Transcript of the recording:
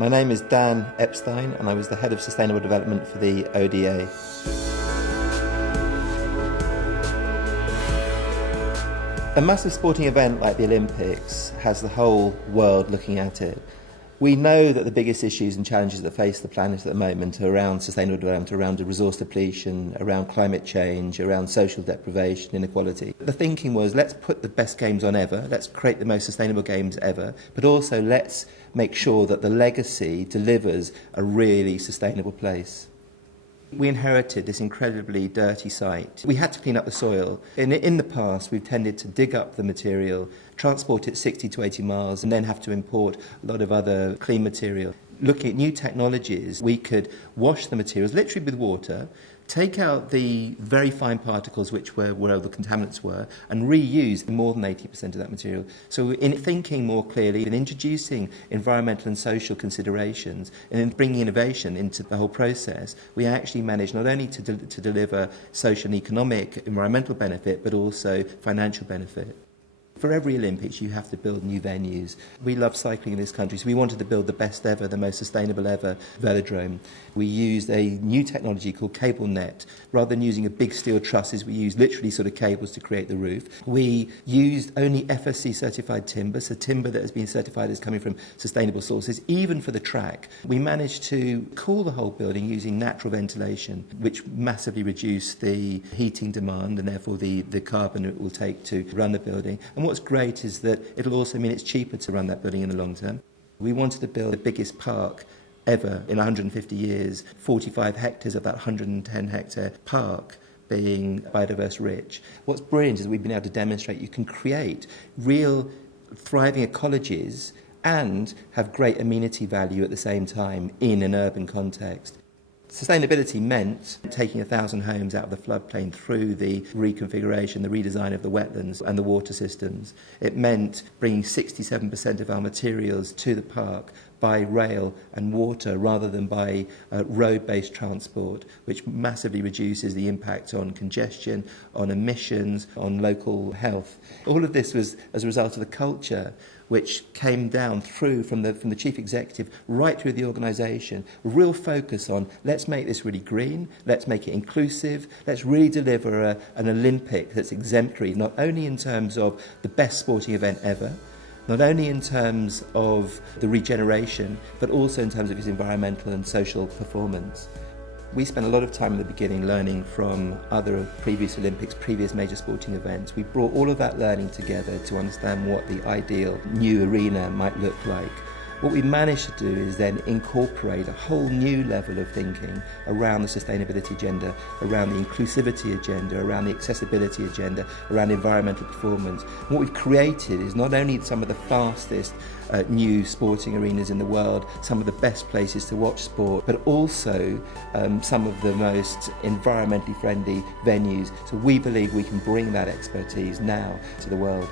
My name is Dan Epstein and I was the Head of Sustainable Development for the ODA. A massive sporting event like the Olympics has the whole world looking at it. We know that the biggest issues and challenges that face the planet at the moment are around sustainable development, around resource depletion, around climate change, around social deprivation, inequality. The thinking was, let's put the best games on ever, let's create the most sustainable games ever, but also let's make sure that the legacy delivers a really sustainable place. We inherited this incredibly dirty site. We had to clean up the soil. In the past, we've tended to dig up the material, transport it 60 to 80 miles, and then have to import a lot of other clean material. Looking at new technologies, we could wash the materials literally with water, take out the very fine particles which were where the contaminants were, and reuse more than 80% of that material. So in thinking more clearly, in introducing environmental and social considerations, and in bringing innovation into the whole process, we actually managed not only to deliver social and economic environmental benefit, but also financial benefit. For every Olympics, you have to build new venues. We love cycling in this country, so we wanted to build the best ever, the most sustainable ever velodrome. We used a new technology called cable net. Rather than using a big steel trusses, we used literally sort of cables to create the roof. We used only FSC certified timber, so timber that has been certified as coming from sustainable sources, even for the track. We managed to cool the whole building using natural ventilation, which massively reduced the heating demand and therefore the carbon it will take to run the building. And what's great is that it'll also mean it's cheaper to run that building in the long term. We wanted to build the biggest park ever in 150 years, 45 hectares of that 110 hectare park being biodiverse rich. What's brilliant is we've been able to demonstrate you can create real thriving ecologies and have great amenity value at the same time in an urban context. Sustainability meant taking 1,000 homes out of the floodplain through the reconfiguration, the redesign of the wetlands and the water systems. It meant bringing 67% of our materials to the park by rail and water rather than by road-based transport, which massively reduces the impact on congestion, on emissions, on local health. All of this was as a result of the culture which came down through from the chief executive right through the organisation, a real focus on let's make this really green, let's make it inclusive, let's really deliver an Olympic that's exemplary, not only in terms of the best sporting event ever, not only in terms of the regeneration, but also in terms of its environmental and social performance. We spent a lot of time in the beginning learning from other previous Olympics, previous major sporting events. We brought all of that learning together to understand what the ideal new arena might look like. What we managed to do is then incorporate a whole new level of thinking around the sustainability agenda, around the inclusivity agenda, around the accessibility agenda, around environmental performance. And what we've created is not only some of the fastest new sporting arenas in the world, some of the best places to watch sport, but also some of the most environmentally friendly venues. So we believe we can bring that expertise now to the world.